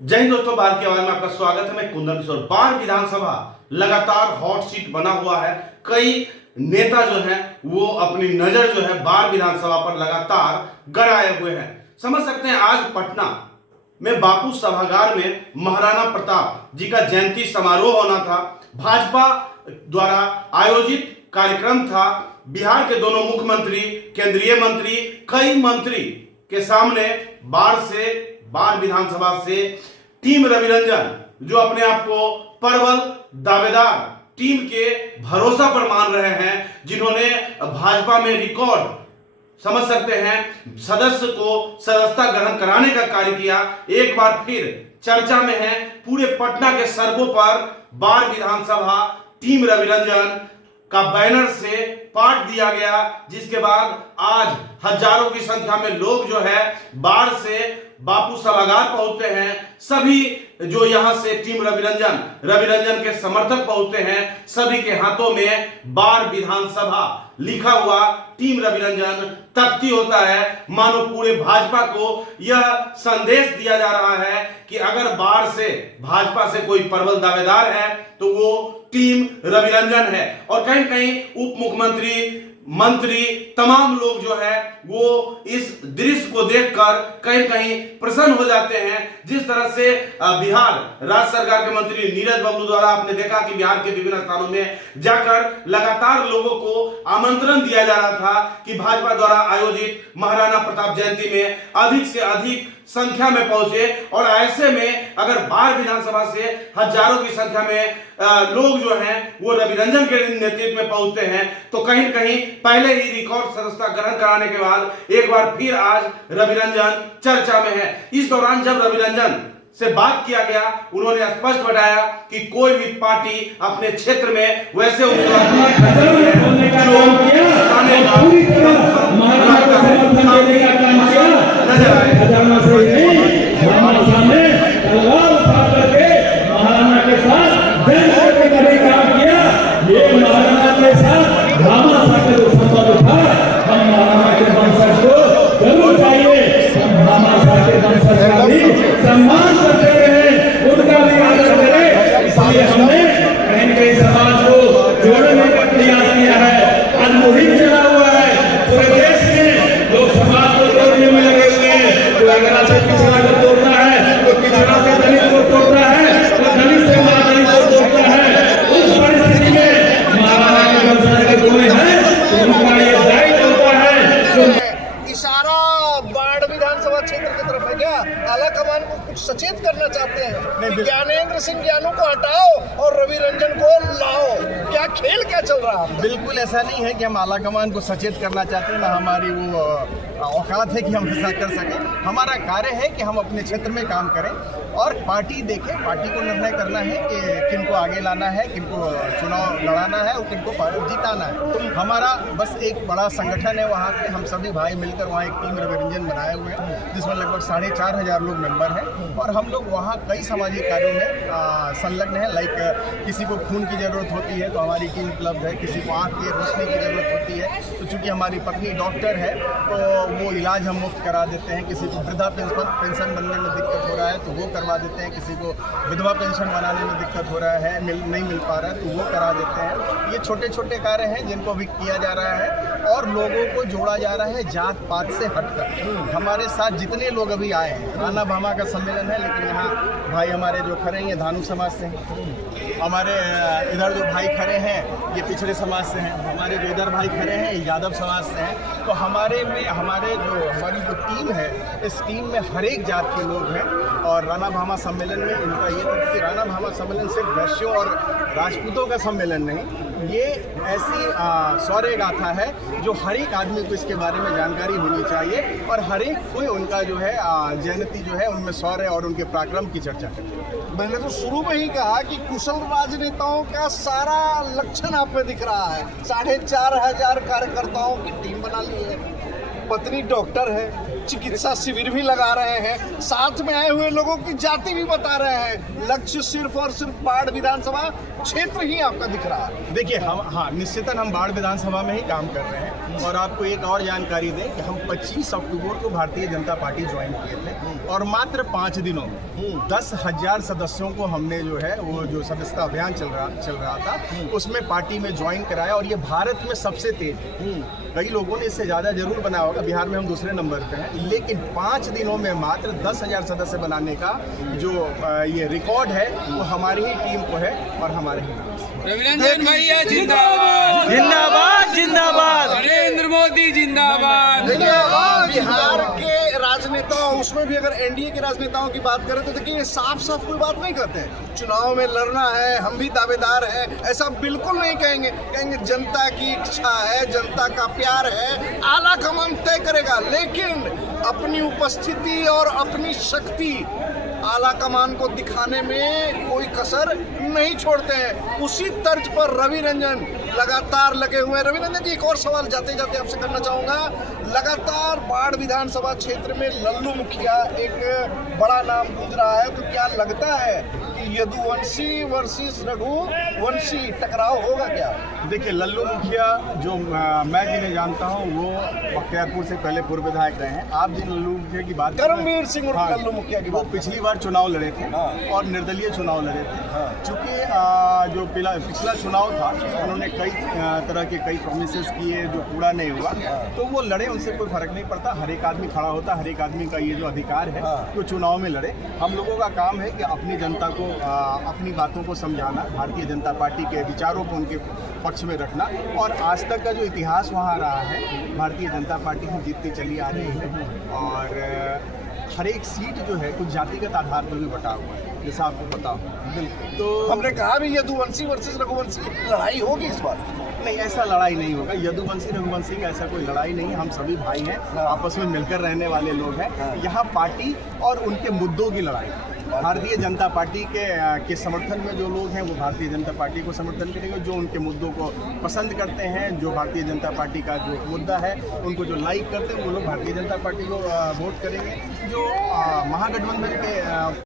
जय हिंद दोस्तों, भारत की आवाज में आपका स्वागत है। मैं कुंदन किशोर। बाढ़ विधानसभा लगातार हॉट सीट बना हुआ है। कई नेता जो हैं वो अपनी नजर जो है बाढ़ विधानसभा पर लगातार गड़ाए हुए हैं। समझ सकते हैं आज पटना में बापू सभागार में महाराणा प्रताप जी का जयंती समारोह होना था। भाजपा द्वारा आयोजित कार्यक्रम था। बिहार के दोनों मुख्यमंत्री, केंद्रीय मंत्री, कई मंत्री के सामने बाढ़ विधानसभा से टीम रवि रंजन, जो अपने आप को प्रबल दावेदार टीम के भरोसा पर मान रहे हैं, जिन्होंने भाजपा में रिकॉर्ड समझ सकते हैं सदस्य को सदस्यता ग्रहण कराने का कार्य किया, एक बार फिर चर्चा में है। पूरे पटना के सड़कों पर बाढ़ विधानसभा टीम रवि रंजन का बैनर से पाट दिया गया, जिसके बाद आज हजारों की संख्या में लोग जो है बाढ़ से बापू सभागार पहुंचते हैं। सभी जो यहां से टीम रवि रंजन के समर्थक पहुंचते हैं, सभी के हाथों में बाढ़ विधानसभा लिखा हुआ टीम रवि रंजन तख्ती होता है। मानो पूरे भाजपा को यह संदेश दिया जा रहा है कि अगर बाढ़ से भाजपा से कोई प्रबल दावेदार है तो वो टीम रवि रंजन है। और कहीं कहीं उप मुख्यमंत्री, मंत्री, तमाम लोग जो है वो इस दृश्य को देखकर कहीं कहीं प्रसन्न हो जाते हैं। जिस तरह से बिहार राज्य सरकार के मंत्री नीरज बबलू द्वारा आपने देखा कि बिहार के विभिन्न स्थानों में जाकर लगातार लोगों को आमंत्रण दिया जा रहा था कि भाजपा द्वारा आयोजित महाराणा प्रताप जयंती में अधिक से अधिक संख्या में पहुंचे। और ऐसे में अगर बाढ़ विधानसभा से हजारों की संख्या में लोग जो हैं वो रवि रंजन के नेतृत्व में पहुंचते हैं, तो कहीं न कहीं पहले ही रिकॉर्ड सदस्यता ग्रहण कराने के बाद एक बार फिर आज रवि रंजन चर्चा में है। इस दौरान जब रवि रंजन से बात किया गया, उन्होंने स्पष्ट बताया कि कोई भी पार्टी अपने क्षेत्र में वैसे सम्मान करते रहे, उनका भी आदर करें। इसलिए हमने कहीं कहीं समाज को जोड़ने का प्रयास किया है। आज मुहिम चला हुआ है पूरे देश में, लोग समाज को जोड़ने में लगे हुए हैं। तो अगर से पिछड़ा को तोड़ना है, तो पिछड़ा से दलित को तोड़ना है, तो दलित से महादलित को तोड़ना है। उस परिस्थिति में महाराणा के वंशज के कोई है तो उनका ये दायित्व होता है। इशारा बाढ़ विधानसभा क्षेत्र की तरफ है क्या? आला कमान को कुछ सचेत करना चाहते हैं कि ज्ञानेंद्र सिंह ज्ञानू को हटाओ और रवि रंजन को लाओ। क्या खेल क्या चल रहा है? बिल्कुल ऐसा नहीं है कि हम आला कमान को सचेत करना चाहते हैं, ना हमारी वो औकात है कि हम ऐसा कर सकें। हमारा कार्य है कि हम अपने क्षेत्र में काम करें और पार्टी देखें। पार्टी को निर्णय करना है कि किनको आगे लाना है, किनको चुनाव लड़ाना है और किनको जिताना है। हमारा बस एक बड़ा संगठन है, वहाँ पे हम सभी भाई मिलकर वहाँ एक टीम रवि रंजन बनाए हुए हैं, जिसमें लगभग 4,500 लोग मेंबर हैं। और हम लोग वहाँ कई सामाजिक कार्यों में संलग्न हैं। लाइक किसी को खून की ज़रूरत होती है तो हमारी टीम उपलब्ध है, किसी को आँख की रोशनी की ज़रूरत होती है तो चूँकि हमारी पत्नी डॉक्टर है तो वो इलाज हम मुफ्त करा देते हैं। किसी को वृद्धा पेंशन बनने में दिक्कत हो रहा है तो वो करवा देते हैं। किसी को विधवा पेंशन बनाने में दिक्कत हो रहा है, नहीं मिल पा रहा है तो वो करा देते हैं। ये छोटे छोटे कार्य हैं जिनको अभी किया जा रहा है और लोगों को जोड़ा जा रहा है जात पात से हटकर। हमारे साथ जितने लोग अभी आए हैं, राणा भामा का सम्मेलन है, लेकिन यहाँ भाई हमारे जो खड़े हैं ये धानु समाज से हैं। हमारे इधर जो भाई खड़े हैं ये पिछड़े समाज से हैं। हमारे जो इधर भाई खड़े हैं ये यादव समाज से हैं। तो हमारी जो टीम है, इस टीम में हर एक जात के लोग हैं। और राणा भामा सम्मेलन में इनका ये था कि राणा भामा सम्मेलन सिर्फ वैश्यों और राजपूतों का सम्मेलन नहीं, ये ऐसी शौर्य गाथा है जो हर एक आदमी को इसके बारे में जानकारी होनी चाहिए और हर एक कोई उनका जो है जयंती जो है उनमें शौर्य और उनके पराक्रम की चर्चा करे। मैंने तो शुरू में ही कहा कि कुशल राजनेताओं का सारा लक्षण आप में दिख रहा है। 4,500 कार्यकर्ताओं की टीम बना ली है, पत्नी डॉक्टर है, चिकित्सा शिविर भी लगा रहे हैं, साथ में आए हुए लोगों की जाति भी बता रहे हैं। लक्ष्य सिर्फ और सिर्फ बाढ़ विधानसभा क्षेत्र ही आपका दिख रहा है। देखिए हम निश्चितन हम बाढ़ विधानसभा में ही काम कर रहे हैं। और आपको एक और जानकारी दें कि हम 25 अक्टूबर को भारतीय जनता पार्टी ज्वाइन किए थे और मात्र 5 दिनों में 10,000 सदस्यों को हमने जो है वो जो सदस्यता अभियान चल रहा था उसमें पार्टी में ज्वाइन कराया। और ये भारत में सबसे तेज है। कई लोगों ने इससे ज़्यादा जरूर बनाया होगा, बिहार में हम दूसरे नंबर पे हैं, लेकिन 5 दिनों में मात्र 10,000 सदस्य बनाने का जो ये रिकॉर्ड है वो हमारी ही टीम को है और हमारे ही रविरंजन भैया जिंदाबाद, जिंदाबाद जिंदाबाद, नरेंद्र मोदी जिंदाबाद। देखिए बिहार के राजनेताओं, उसमें भी अगर एनडीए के राजनेताओं की बात करें तो देखिए साफ साफ कोई बात नहीं करते हैं। चुनाव में लड़ना है, हम भी दावेदार हैं, ऐसा बिल्कुल नहीं कहेंगे। कहेंगे जनता की इच्छा है, जनता का प्यार है, आला कमान तय करेगा। लेकिन अपनी उपस्थिति और अपनी शक्ति आला कमान को दिखाने में कोई कसर नहीं छोड़ते हैं। उसी तर्ज पर रवि रंजन लगातार लगे हुए हैं। रवि रंजन जी, एक और सवाल जाते जाते आपसे करना चाहूंगा। लगातार बाढ़ विधानसभा क्षेत्र में लल्लू मुखिया एक बड़ा नाम गूंज रहा है, तो क्या लगता है कि यदुवंशी वर्सेस रघुवंशी टकराव होगा क्या? देखिए, लल्लू मुखिया जो मैं जिन्हें जानता हूँ वो बख्तियारपुर से पहले पूर्व विधायक रहे हैं। आप जिन लल्लू मुखिया की बात करमवीर सिंह उर्फ लल्लू मुखिया की वो बात, पिछली बार चुनाव लड़े थे और निर्दलीय चुनाव लड़े थे। चूंकि जो पिछला चुनाव था उन्होंने कई तरह के कई प्रोमिसेस किए जो पूरा नहीं हुआ, तो वो लड़े, उनसे कोई फर्क नहीं पड़ता। हर एक आदमी खड़ा होता, हर एक आदमी का ये जो अधिकार है वो चुनाव में लड़े। हम लोगों का काम है कि अपनी जनता को अपनी बातों को समझाना, भारतीय जनता पार्टी के विचारों को उनके पक्ष में रखना। और आज तक का जो इतिहास वहाँ रहा है, भारतीय जनता पार्टी ही जीतती चली आ रही है। और हर एक सीट जो है कुछ जातिगत आधार पर भी बटा हुआ है, जैसा आपको पता हो। बिल्कुल, तो हमने कहा भी यदुवंशी वर्सेस रघुवंशी लड़ाई होगी इस बार। नहीं, ऐसा लड़ाई नहीं होगा। यदुवंशी रघुवंशी का ऐसा कोई लड़ाई नहीं है। हम सभी भाई हैं, आपस में मिलकर रहने वाले लोग हैं। यहाँ पार्टी और उनके मुद्दों की लड़ाई। भारतीय जनता पार्टी के समर्थन में जो लोग हैं वो भारतीय जनता पार्टी को समर्थन करेंगे, जो उनके मुद्दों को पसंद करते हैं, जो भारतीय जनता पार्टी का जो मुद्दा है उनको जो लाइक करते हैं वो लोग भारतीय जनता पार्टी को वोट करेंगे। जो महागठबंधन के